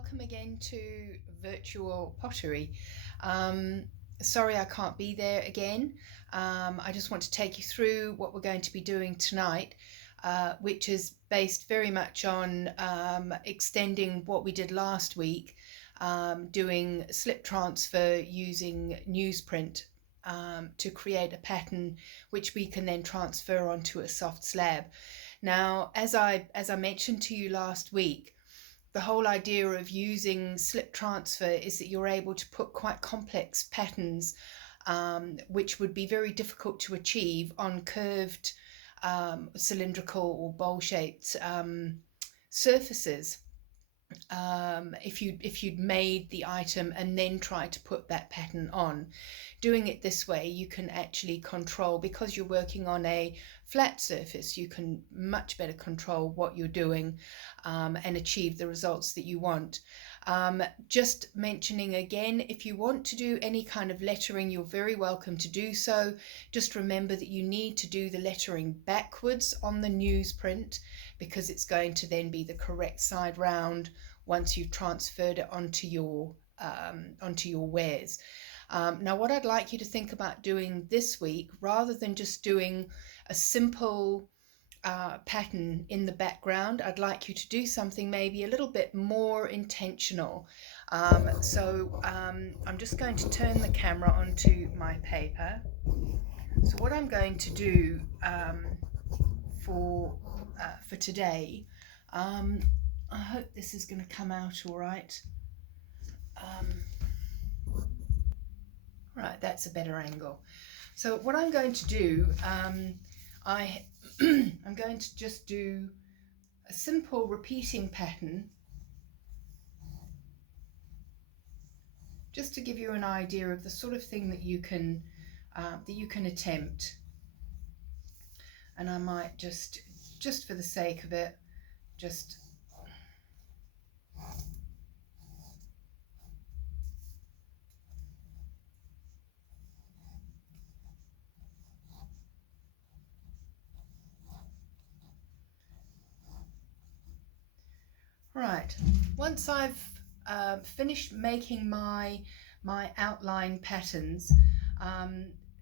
welcome again to Virtual Pottery. Sorry I can't be there again. I just want to take you through what we're going to be doing tonight, which is based very much on extending what we did last week, doing slip transfer using newsprint to create a pattern which we can then transfer onto a soft slab. Now, as I mentioned to you last week, the whole idea of using slip transfer is that you're able to put quite complex patterns, which would be very difficult to achieve on curved, cylindrical or bowl-shaped surfaces. If you'd made the item and then tried to put that pattern on. Doing it this way, you can actually control, because you're working on a flat surface, you can much better control what you're doing and achieve the results that you want. Just mentioning again, if you want to do any kind of lettering, you're very welcome to do so. Just remember that you need to do the lettering backwards on the newsprint, because it's going to then be the correct side round once you've transferred it onto your wares. Now, what I'd like you to think about doing this week, rather than just doing a simple pattern in the background, I'd like you to do something maybe a little bit more intentional. So I'm just going to turn the camera onto my paper. So what I'm going to do for today, I hope this is going to come out all right. Right, that's a better angle. So what I'm going to do, I'm going to just do a simple repeating pattern, just to give you an idea of the sort of thing that you can attempt. And I might just for the sake of it, just right. Once I've finished making my outline patterns,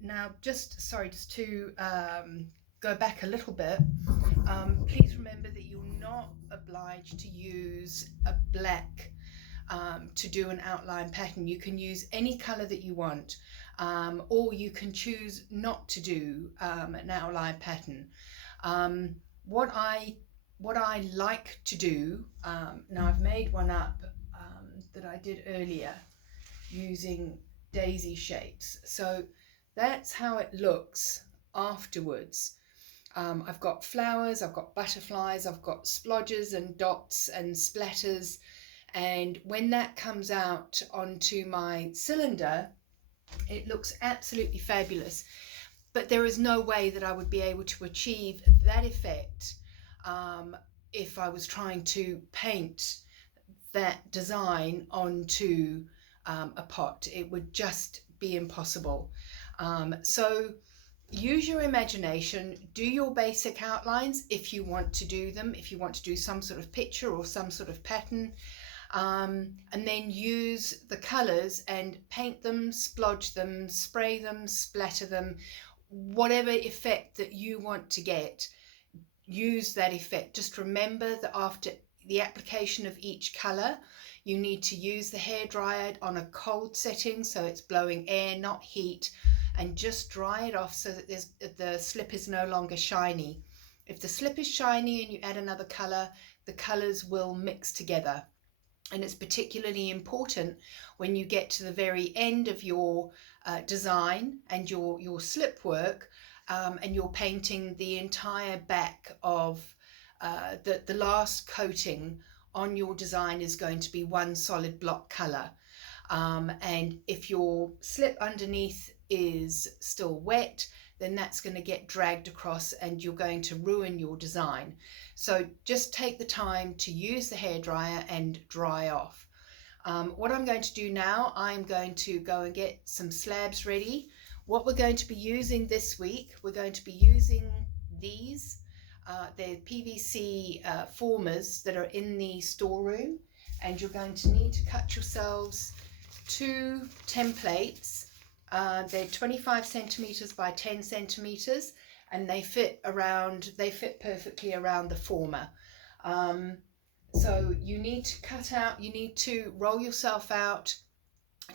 now just to go back a little bit, please remember that you're not obliged to use a black to do an outline pattern. You can use any color that you want, or you can choose not to do an outline pattern. What I like to do, now I've made one up that I did earlier using daisy shapes. So that's how it looks afterwards. I've got flowers, I've got butterflies, I've got splodges and dots and splatters. And when that comes out onto my cylinder, it looks absolutely fabulous. But there is no way that I would be able to achieve that effect if I was trying to paint that design onto a pot. It would just be impossible. So use your imagination, do your basic outlines if you want to do them, if you want to do some sort of picture or some sort of pattern, and then use the colors and paint them, splodge them, spray them, splatter them, whatever effect that you want to get. Use that effect. Just remember that after the application of each color, you need to use the hairdryer on a cold setting, so it's blowing air, not heat, and just dry it off so that the slip is no longer shiny. If the slip is shiny and you add another color, the colors will mix together. And it's particularly important when you get to the very end of your design and your slip work, and you're painting the entire back of the last coating on your design is going to be one solid block color. And if your slip underneath is still wet, then that's going to get dragged across and you're going to ruin your design. So just take the time to use the hairdryer and dry off. What I'm going to do now, I'm going to go and get some slabs ready. What we're going to be using this week, we're going to be using these. They're PVC formers that are in the storeroom. and you're going to need to cut yourselves 2 templates. They're 25 centimeters by 10 centimeters, and they fit perfectly around the former. So you need to roll yourself out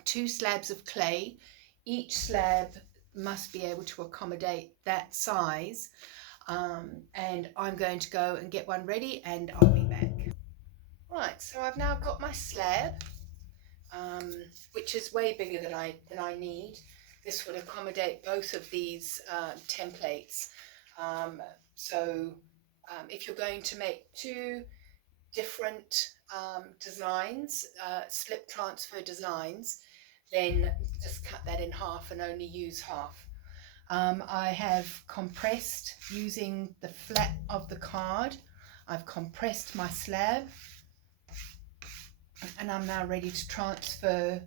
2 slabs of clay. Each slab must be able to accommodate that size. And I'm going to go and get one ready, and I'll be back. Right, so I've now got my slab, which is way bigger than I need. This would accommodate both of these templates. If you're going to make 2 different designs, slip transfer designs, then just cut that in half and only use half. I have compressed using the flat of the card. I've compressed my slab, and I'm now ready to transfer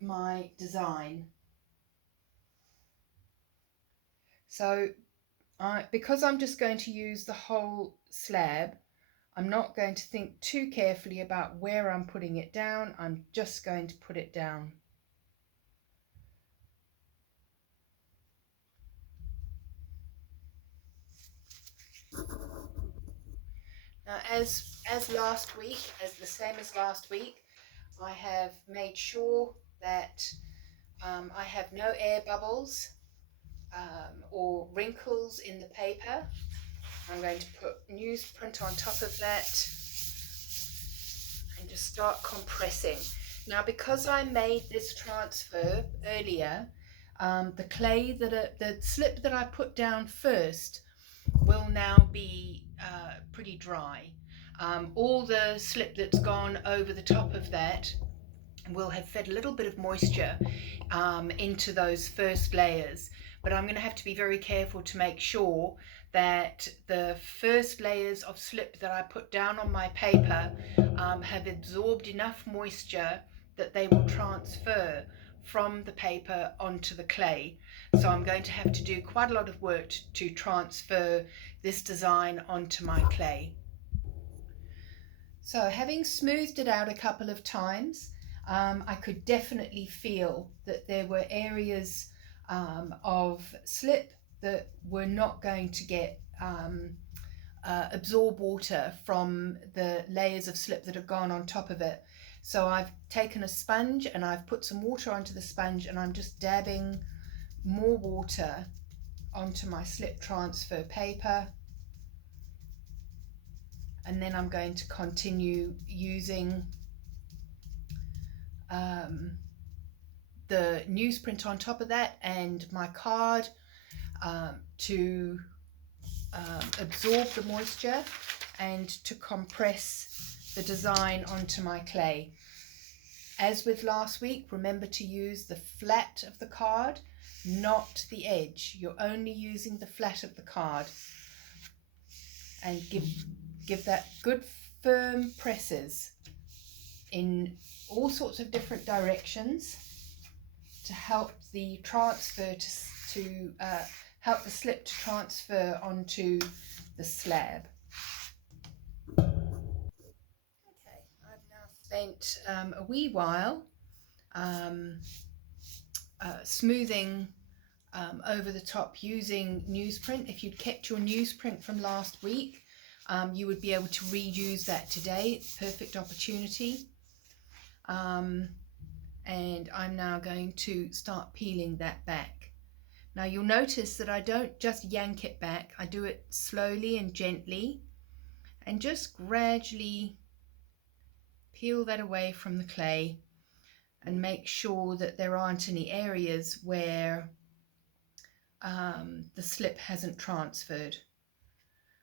my design. So because I'm just going to use the whole slab, I'm not going to think too carefully about where I'm putting it down. I'm just going to put it down. Now, as last week, the same as last week, I have made sure that I have no air bubbles or wrinkles in the paper. I'm going to put newsprint on top of that and just start compressing. Now, because I made this transfer earlier, the slip that I put down first will now be pretty dry. All the slip that's gone over the top of that will have fed a little bit of moisture into those first layers, but I'm going to have to be very careful to make sure that the first layers of slip that I put down on my paper have absorbed enough moisture that they will transfer from the paper onto the clay. So I'm going to have to do quite a lot of work to transfer this design onto my clay. So having smoothed it out a couple of times, I could definitely feel that there were areas of slip that were not going to get absorb water from the layers of slip that have gone on top of it. So I've taken a sponge and I've put some water onto the sponge, and I'm just dabbing more water onto my slip transfer paper. And then I'm going to continue using the newsprint on top of that and my card to absorb the moisture and to compress the design onto my clay. As with last week, remember to use the flat of the card, not the edge. You're only using the flat of the card, and give that good firm presses in all sorts of different directions to help the transfer to help the slip to transfer onto the slab. Okay, I've now spent a wee while smoothing over the top using newsprint. If you'd kept your newsprint from last week, you would be able to reuse that today. It's a perfect opportunity. And I'm now going to start peeling that back. Now you'll notice that I don't just yank it back. I do it slowly and gently, and just gradually peel that away from the clay and make sure that there aren't any areas where the slip hasn't transferred,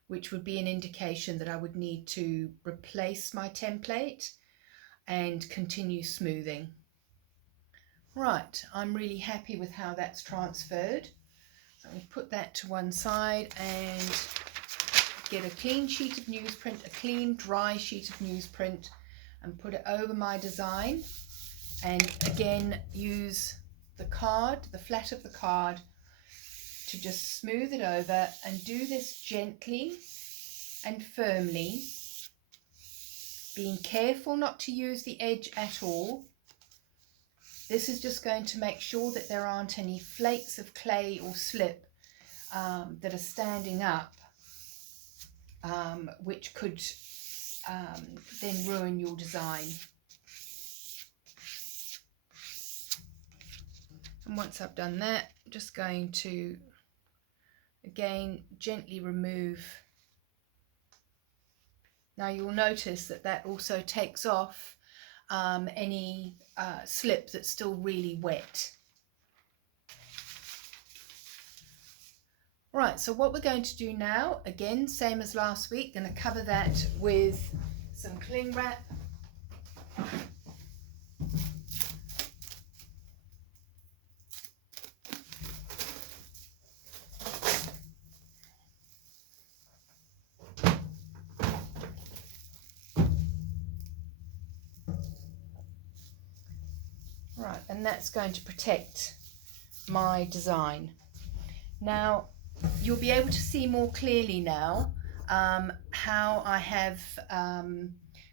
which would be an indication that I would need to replace my template and continue smoothing. Right, I'm really happy with how that's transferred. So I'm going to put that to one side and get a clean sheet of newsprint, a clean dry sheet of newsprint, and put it over my design. And again, use the card, the flat of the card, to just smooth it over, and do this gently and firmly, being careful not to use the edge at all. This is just going to make sure that there aren't any flakes of clay or slip that are standing up, which could then ruin your design. And once I've done that, I'm just going to again gently remove. Now you'll notice that that also takes off any slip that's still really wet. Right, so what we're going to do now, again, same as last week, going to cover that with some cling wrap. Right, and that's going to protect my design. Now, you'll be able to see more clearly now how I have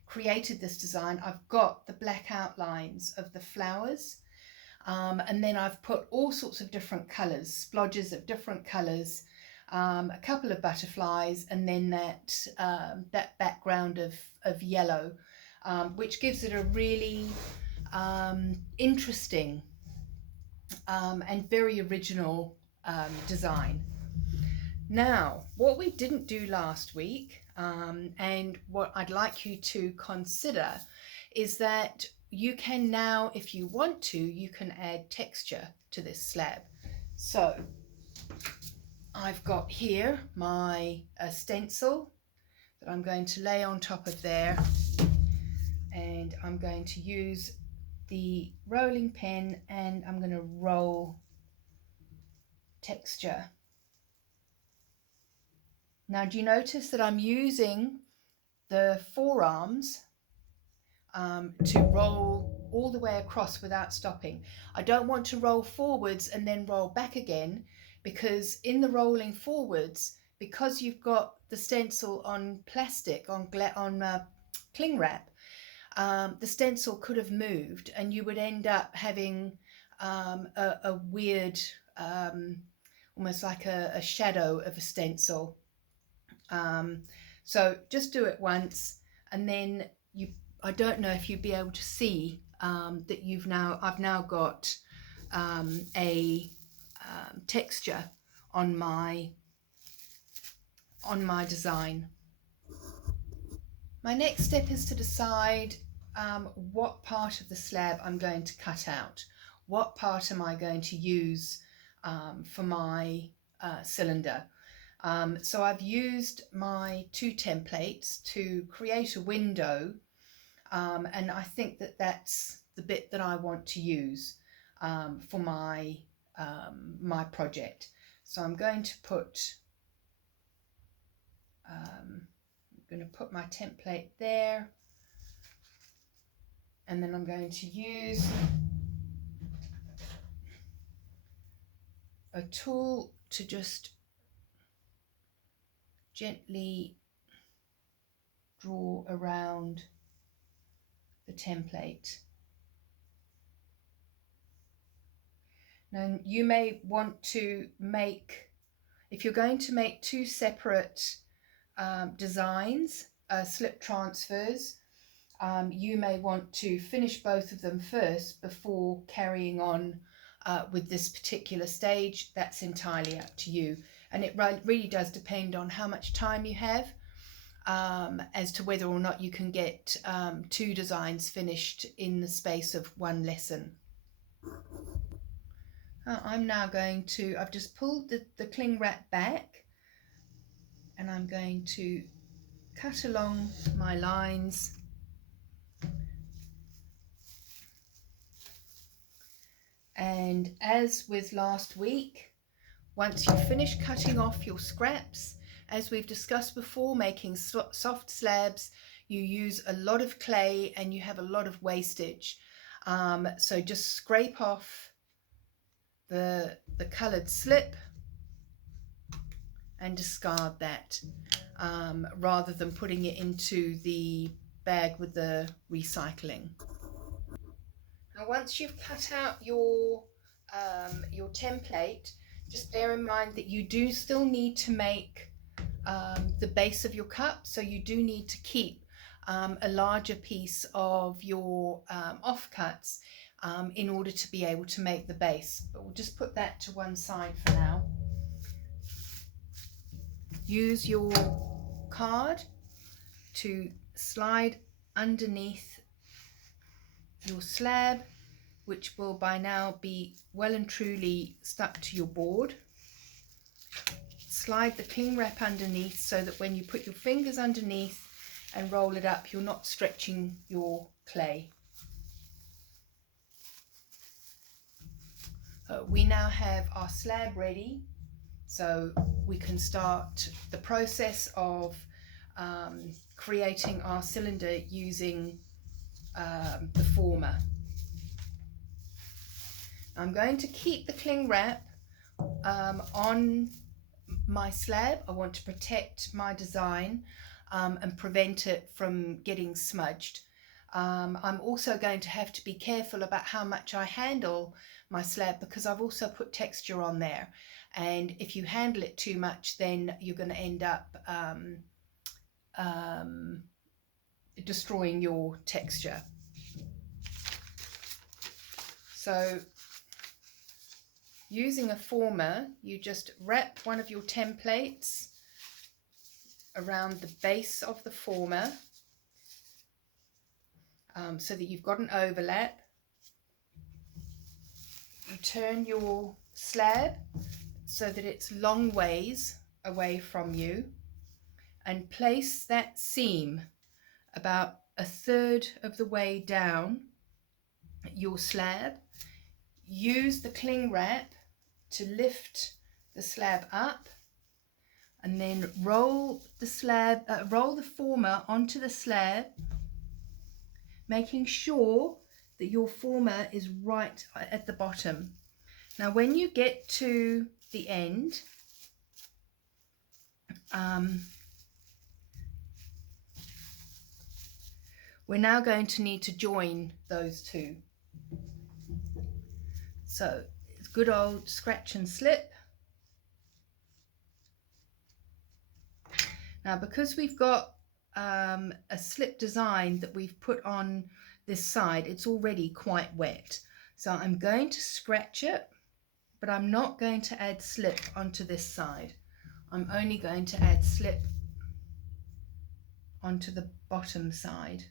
created this design. I've got the black outlines of the flowers, and then I've put all sorts of different colours, splodges of different colours, a couple of butterflies, and then that background of yellow, which gives it a really interesting and very original design. Now, what we didn't do last week, and what I'd like you to consider, is that you can now, if you want to, you can add texture to this slab. So I've got here my stencil that I'm going to lay on top of there, and I'm going to use the rolling pen and I'm going to roll texture. Now, do you notice that I'm using the forearms to roll all the way across without stopping? I don't want to roll forwards and then roll back again, because in the rolling forwards, because you've got the stencil on plastic, on cling wrap, the stencil could have moved and you would end up having a weird, almost like a shadow of a stencil. So just do it once, and then I don't know if you'd be able to see that I've now got a texture on my design. My next step is to decide what part of the slab I'm going to cut out. What part am I going to use for my cylinder? So I've used my 2 templates to create a window, and I think that that's the bit that I want to use for my my project. So I'm going to put my template there, and then I'm going to use a tool to just gently draw around the template. Now you may want to make, if you're going to make 2 separate designs, slip transfers, you may want to finish both of them first before carrying on with this particular stage. That's entirely up to you, and it really does depend on how much time you have as to whether or not you can get 2 designs finished in the space of 1 lesson. I'm now going to, I've just pulled the cling wrap back, and I'm going to cut along my lines. And as with last week, once you finish cutting off your scraps, as we've discussed before, making soft slabs, you use a lot of clay and you have a lot of wastage. So just scrape off the coloured slip and discard that, rather than putting it into the bag with the recycling. Now once you've cut out your template, just bear in mind that you do still need to make the base of your cup, so you do need to keep a larger piece of your offcuts in order to be able to make the base. But we'll just put that to one side for now. Use your card to slide underneath your slab, which will by now be well and truly stuck to your board. Slide the cling wrap underneath so that when you put your fingers underneath and roll it up, you're not stretching your clay. We now have our slab ready, so we can start the process of creating our cylinder using the former. I'm going to keep the cling wrap on my slab. I want to protect my design and prevent it from getting smudged. I'm also going to have to be careful about how much I handle my slab, because I've also put texture on there, and if you handle it too much, then you're going to end up destroying your texture. So using a former, you just wrap one of your templates around the base of the former so that you've got an overlap. You turn your slab so that it's long ways away from you, and place that seam about a third of the way down your slab. Use the cling wrap to lift the slab up, and then roll the former onto the slab, making sure that your former is right at the bottom. Now when you get to the end, we're now going to need to join those two. So it's good old scratch and slip. Now because we've got a slip design that we've put on this side, it's already quite wet. So I'm going to scratch it, but I'm not going to add slip onto this side. I'm only going to add slip onto the bottom side.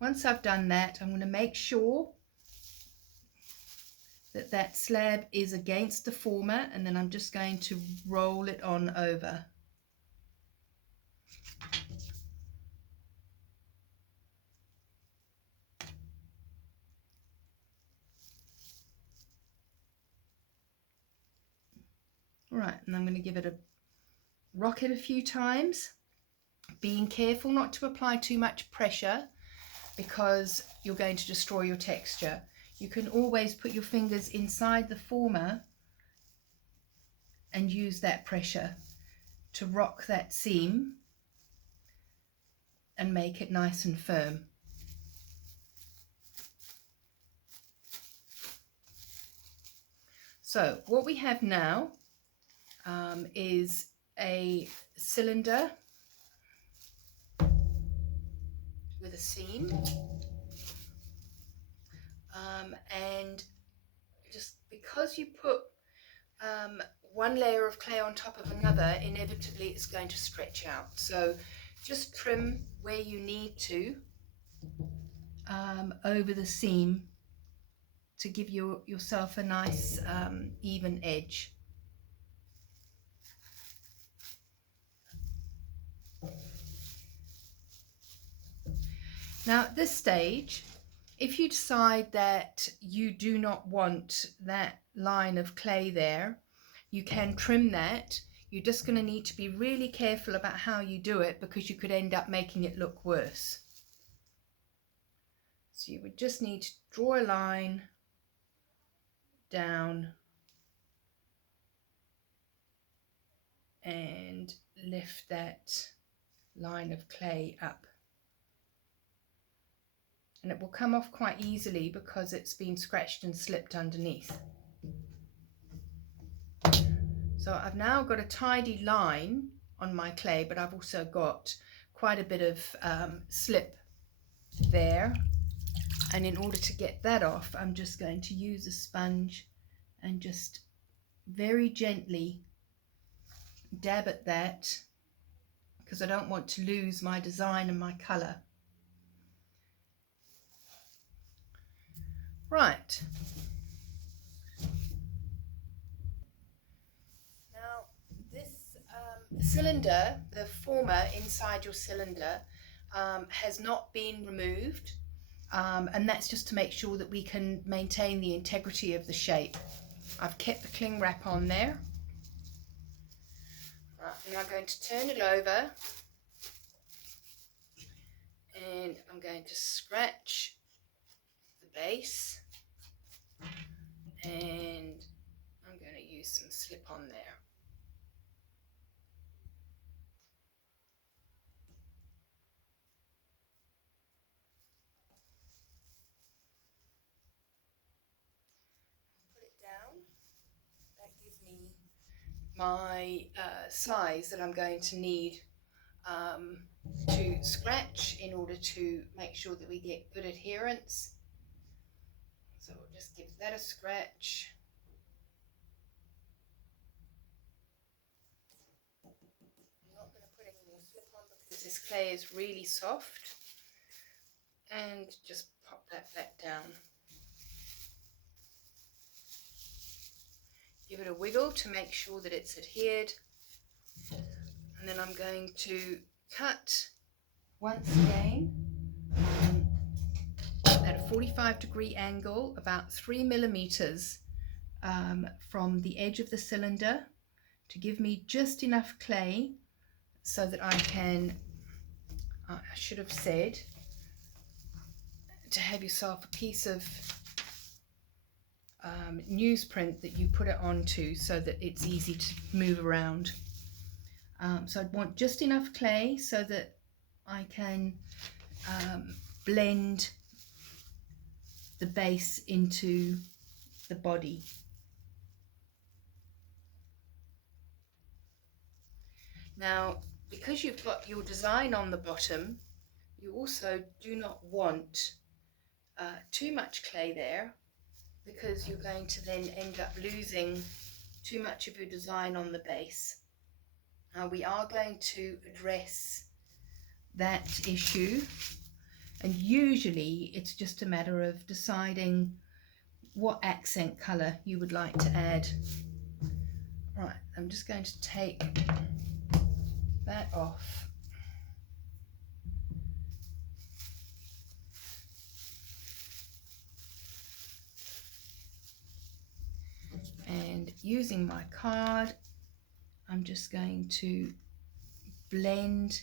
Once I've done that, I'm going to make sure that that slab is against the former, and then I'm just going to roll it on over. Right, and I'm going to give it a rock it a few times, being careful not to apply too much pressure because you're going to destroy your texture. You can always put your fingers inside the former and use that pressure to rock that seam and make it nice and firm. So what we have now is a cylinder with a seam, and just because you put one layer of clay on top of another, inevitably it's going to stretch out. So just trim where you need to over the seam to give yourself a nice even edge. Now at this stage, if you decide that you do not want that line of clay there, you can trim that. You're just going to need to be really careful about how you do it, because you could end up making it look worse. So you would just need to draw a line down and lift that line of clay up. And it will come off quite easily because it's been scratched and slipped underneath. So I've now got a tidy line on my clay, but I've also got quite a bit of slip there. And in order to get that off, I'm just going to use a sponge and just very gently dab at that, because I don't want to lose my design and my colour. Right. Now this cylinder, the former inside your cylinder, has not been removed, and that's just to make sure that we can maintain the integrity of the shape. I've kept the cling wrap on there. Right, I'm now going to turn it over and I'm going to scratch the base, and I'm going to use some slip on there. Put it down. That gives me my size that I'm going to need to scratch in order to make sure that we get good adherence. So we'll just give that a scratch. I'm not going to put any more slip on because this clay is really soft, and just pop that back down. Give it a wiggle to make sure that it's adhered, and then I'm going to cut once again at a 45-degree angle, about 3 millimeters from the edge of the cylinder, to give me just enough clay so that I can, I should have said, to have yourself a piece of newsprint that you put it onto so that it's easy to move around. So I'd want just enough clay so that I can blend the base into the body. Now, because you've got your design on the bottom, you also do not want too much clay there, because you're going to then end up losing too much of your design on the base. Now we are going to address that issue, and usually it's just a matter of deciding what accent colour you would like to add. Right, I'm just going to take that off. And using my card, I'm just going to blend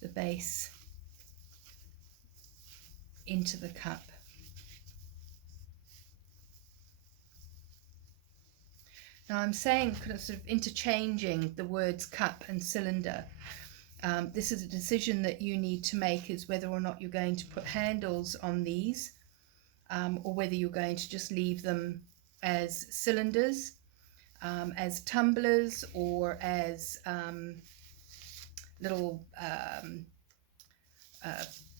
the base into the cup. Now I'm saying, kind of sort of interchanging the words cup and cylinder. This is a decision that you need to make, is whether or not you're going to put handles on these, or whether you're going to just leave them as cylinders, as tumblers, or as little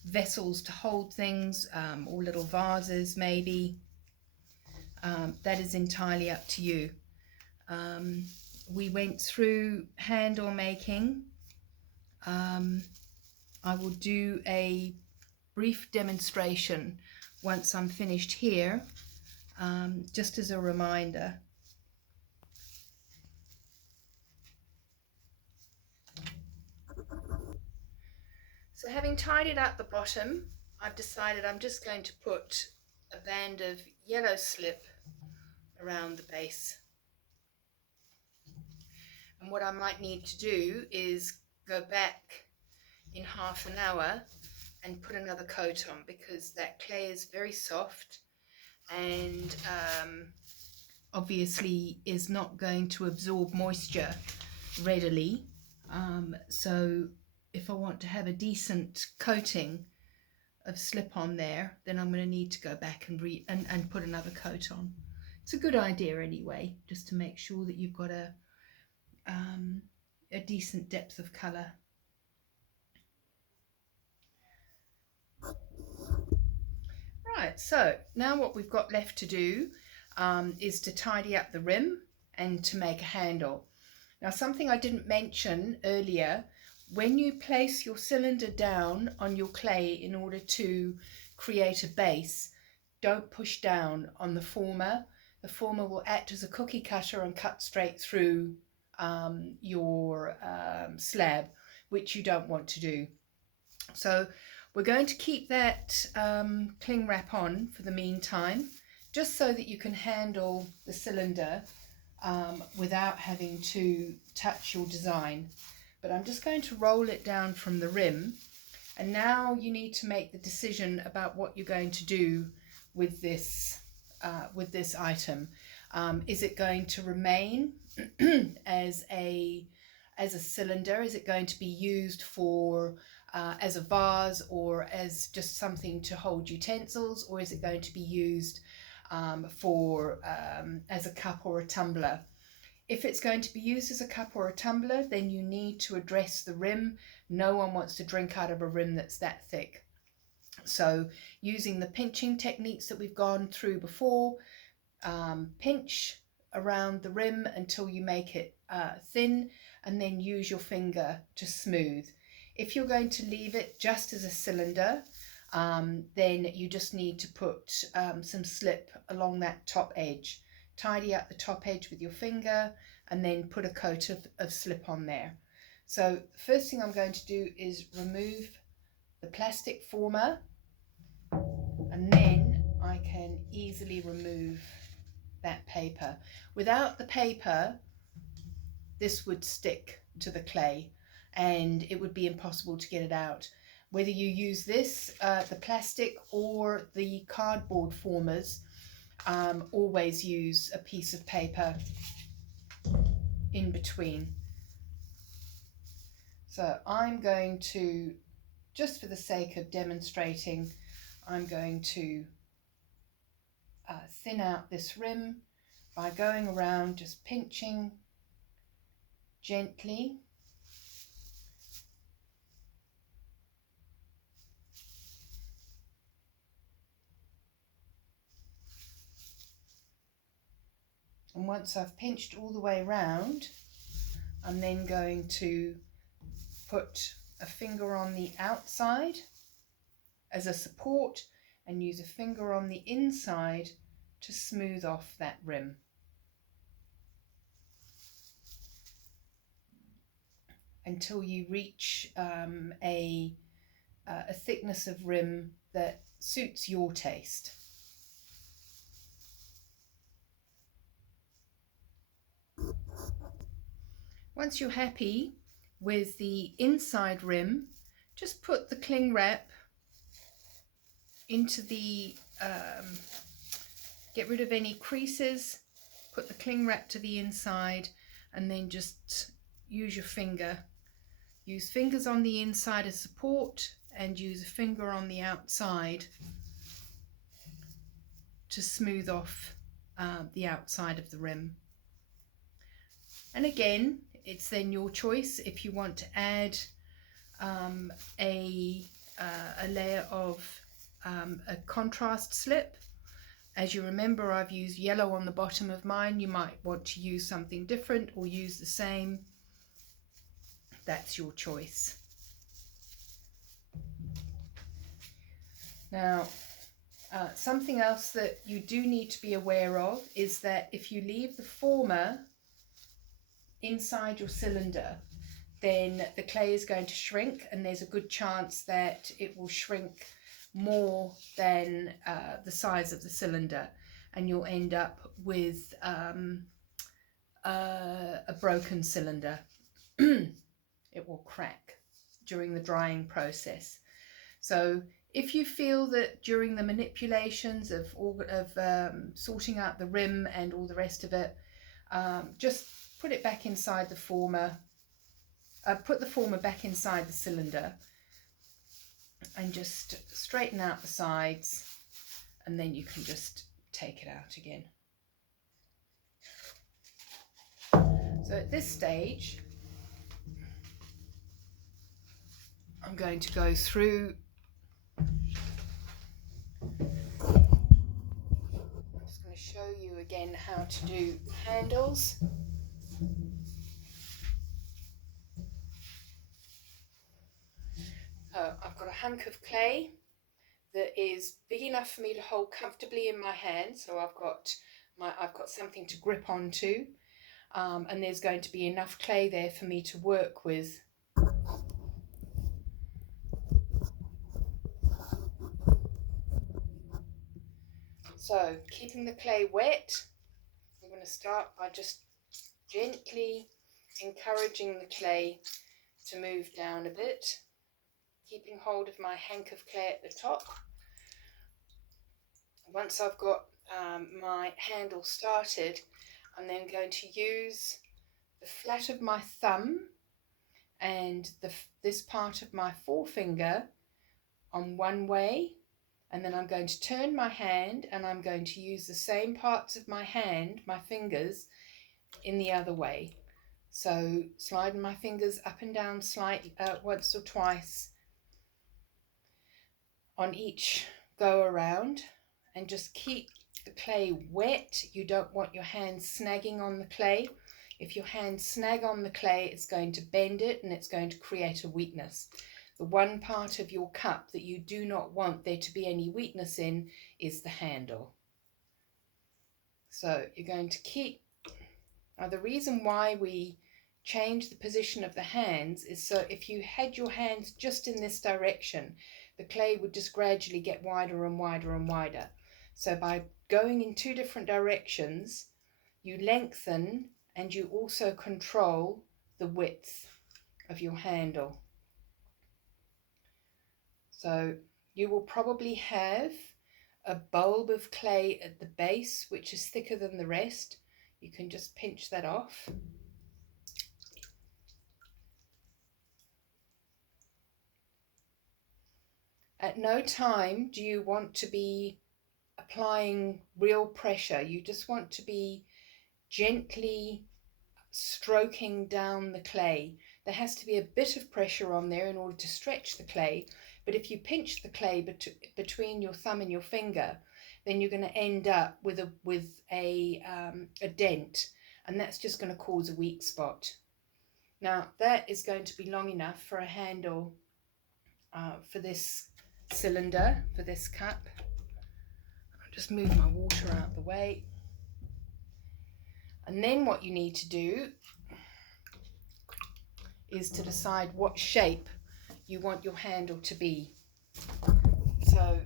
vessels to hold things, or little vases maybe. That is entirely up to you. We went through handle making. I will do a brief demonstration once I'm finished here, just as a reminder. So having tidied up the bottom, I've decided I'm just going to put a band of yellow slip around the base. And what I might need to do is go back in half an hour and put another coat on, because that clay is very soft, and obviously is not going to absorb moisture readily. So if I want to have a decent coating of slip on there, then I'm going to need to go back and put another coat on. It's a good idea anyway, just to make sure that you've got a decent depth of colour. Right, so now what we've got left to do is to tidy up the rim and to make a handle. Now, something I didn't mention earlier, when you place your cylinder down on your clay in order to create a base, don't push down on the former. The former will act as a cookie cutter and cut straight through your slab, which you don't want to do. So we're going to keep that cling wrap on for the meantime, just so that you can handle the cylinder without having to touch your design. But I'm just going to roll it down from the rim, and now you need to make the decision about what you're going to do with this item. Is it going to remain as a cylinder? Is it going to be used for as a vase or as just something to hold utensils, or is it going to be used for as a cup or a tumbler? If it's going to be used as a cup or a tumbler, then you need to address the rim. No one wants to drink out of a rim that's that thick. So using the pinching techniques that we've gone through before, pinch around the rim until you make it thin, and then use your finger to smooth. If you're going to leave it just as a cylinder, then you just need to put some slip along that top edge. Tidy up the top edge with your finger and then put a coat of slip on there. So the first thing I'm going to do is remove the plastic former, and then I can easily remove that paper. Without the paper, this would stick to the clay and it would be impossible to get it out. Whether you use this, the plastic or the cardboard formers, always use a piece of paper in between. So I'm going to, just for the sake of demonstrating, I'm going to thin out this rim by going around, just pinching gently. And once I've pinched all the way around, I'm then going to put a finger on the outside as a support and use a finger on the inside to smooth off that rim. Until you reach a thickness of rim that suits your taste. Once you're happy with the inside rim, just put the cling wrap into the, get rid of any creases, put the cling wrap to the inside, and then just use your finger. Use fingers on the inside as support and use a finger on the outside to smooth off the outside of the rim. And again, it's then your choice if you want to add a layer of a contrast slip. As you remember, I've used yellow on the bottom of mine. You might want to use something different or use the same. That's your choice. Now, something else that you do need to be aware of is that if you leave the former inside your cylinder, then the clay is going to shrink, and there's a good chance that it will shrink more than the size of the cylinder, and you'll end up with a broken cylinder. It will crack during the drying process. So If you feel that during the manipulations of sorting out the rim and all the rest of it, just put it back inside the former, put the former back inside the cylinder and just straighten out the sides, and then you can just take it out again. So at this stage, I'm going to go through. I'm just going to show you again how to do handles. I've got a hunk of clay that is big enough for me to hold comfortably in my hand, so I've got something to grip onto, and there's going to be enough clay there for me to work with. So keeping the clay wet, I'm going to start by just gently encouraging the clay to move down a bit, keeping hold of my hank of clay at the top. Once I've got my handle started, I'm then going to use the flat of my thumb and this part of my forefinger on one way, and then I'm going to turn my hand and I'm going to use the same parts of my hand, my fingers, in the other way. So sliding my fingers up and down slightly, once or twice on each go around, and just keep the clay wet. You don't want your hands snagging on the clay. If your hands snag on the clay, it's going to bend it and it's going to create a weakness. The one part of your cup that you do not want there to be any weakness in is the handle. So you're going to keep. Now the reason why we change the position of the hands is so if you had your hands just in this direction, the clay would just gradually get wider and wider and wider. So by going in two different directions, you lengthen and you also control the width of your handle. So you will probably have a bulb of clay at the base which is thicker than the rest. You can just pinch that off. At no time do you want to be applying real pressure. You just want to be gently stroking down the clay. There has to be a bit of pressure on there in order to stretch the clay, but if you pinch the clay between your thumb and your finger, then you're going to end up with a dent, and that's just going to cause a weak spot. Now that is going to be long enough for a handle for this cylinder, for this cup. I'll just move my water out of the way. And then what you need to do is to decide what shape you want your handle to be. So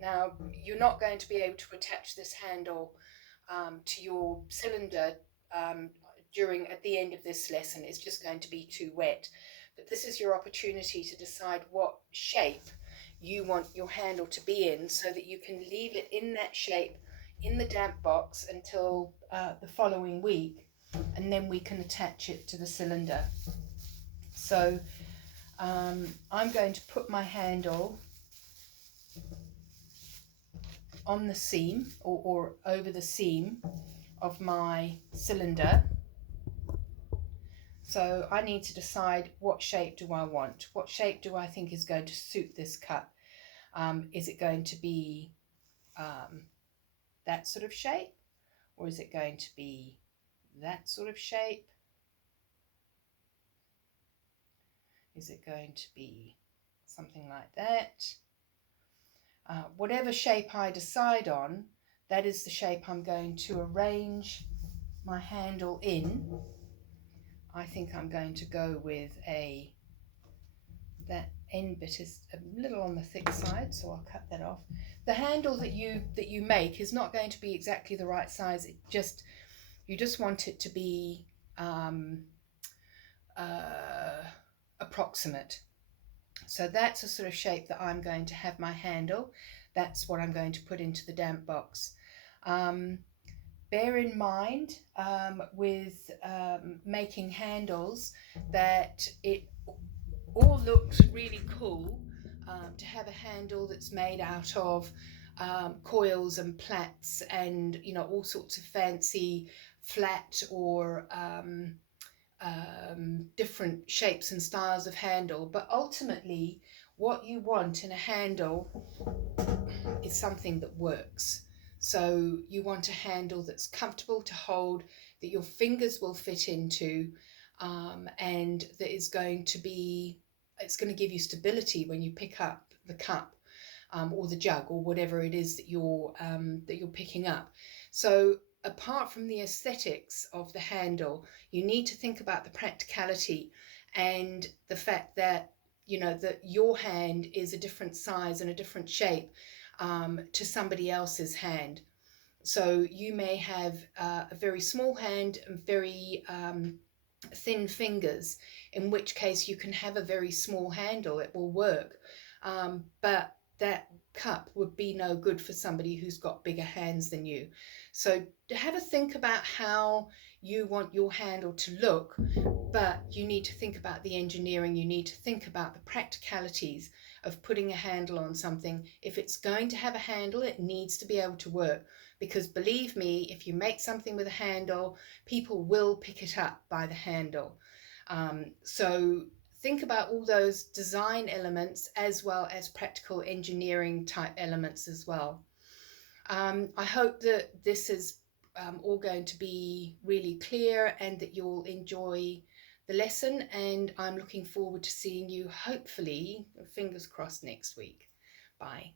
now you're not going to be able to attach this handle to your cylinder at the end of this lesson. It's just going to be too wet. But this is your opportunity to decide what shape you want your handle to be in, so that you can leave it in that shape in the damp box until the following week, and then we can attach it to the cylinder. So I'm going to put my handle on the seam or over the seam of my cylinder. So I need to decide what shape do I want. What shape do I think is going to suit this cup? Is it going to be that sort of shape, or is it going to be that sort of shape? Is it going to be something like that? Whatever shape I decide on, that is the shape I'm going to arrange my handle in. I think I'm going to go with that end bit is a little on the thick side, so I'll cut that off. The handle that you make is not going to be exactly the right size. You just want it to be approximate. So that's a sort of shape that I'm going to have my handle. That's what I'm going to put into the damp box. Bear in mind with making handles that it all looks really cool to have a handle that's made out of coils and plaits and, you know, all sorts of fancy flat or different shapes and styles of handle. But ultimately what you want in a handle is something that works. So you want a handle that's comfortable to hold, that your fingers will fit into, and that is going to be, it's going to give you stability when you pick up the cup or the jug or whatever it is that you're picking up. So apart from the aesthetics of the handle, you need to think about the practicality and the fact that, you know, that your hand is a different size and a different shape to somebody else's hand. So you may have a very small hand and very thin fingers, in which case you can have a very small handle, it will work. But that cup would be no good for somebody who's got bigger hands than you. So have a think about how you want your handle to look, but you need to think about the engineering, you need to think about the practicalities of putting a handle on something. If it's going to have a handle, it needs to be able to work, because believe me, if you make something with a handle, people will pick it up by the handle. So think about all those design elements as well as practical engineering type elements as well. I hope that this is all going to be really clear and that you'll enjoy the lesson, and I'm looking forward to seeing you, hopefully, fingers crossed, next week. Bye.